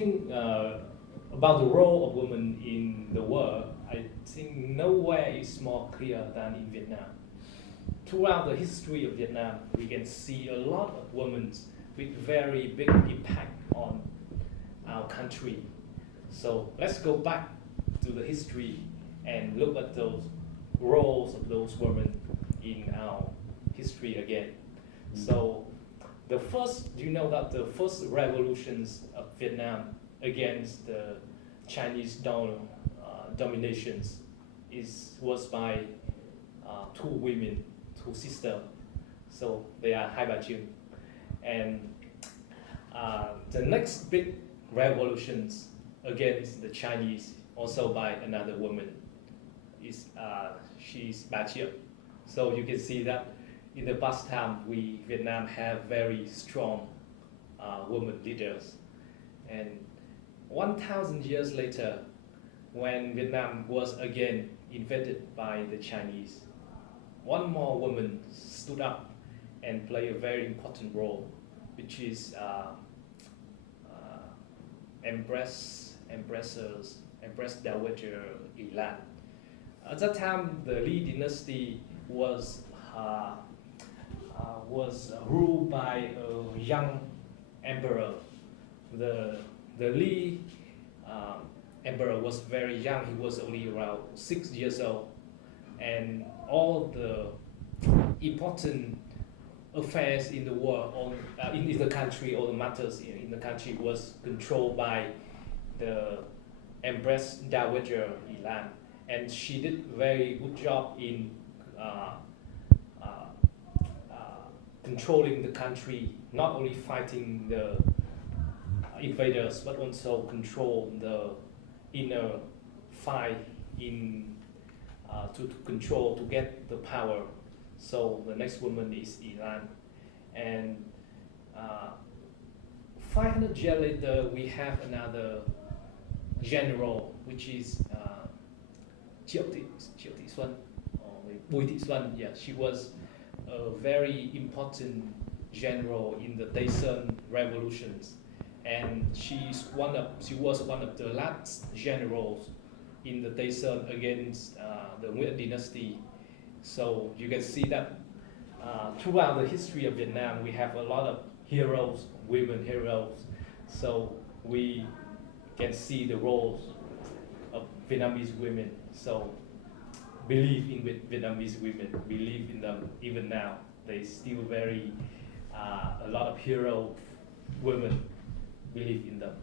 Uh, about the role of women in the world, I think nowhere is more clear than in Vietnam. Throughout the history of Vietnam, we can see a lot of women with very big impact on our country. So let's go back to the history and look at those roles of those women in our history again. So the first, do you know that the first revolutions of Vietnam against the Chinese dominations was by two women, two sisters. So they are Hai Ba Cheong. And the next big revolutions against the Chinese, also by another woman, is she's Ba Cheong. So you can see that in the past time, Vietnam have very strong women leaders. And 1,000 years later, when Vietnam was again invaded by the Chinese, one more woman stood up and played a very important role, which is Empress Dowager Y Lan. At that time, the Lý dynasty was ruled by a young emperor. The Lý emperor was very young. He was only around 6 years old, and all the important affairs in the world, in the country, all the matters in the country was controlled by the Empress Dowager Y Lan, and she did very good job in controlling the country, not only fighting the invaders, but also control the inner fight to control, to get the power. So the next woman is Y Lan. And 500 years later, we have another general, which is Triệu Thị Xuân, or Bùi Thị Xuân. Yeah, she was a very important general in the Daesan revolutions, and she was one of the last generals in the Daesan against the Nguyen dynasty. So you can see that throughout the history of Vietnam, we have a lot of heroes, women heroes. So we can see the roles of Vietnamese women. So believe in Vietnamese women, believe in them even now. They still a lot of hero women believe in them.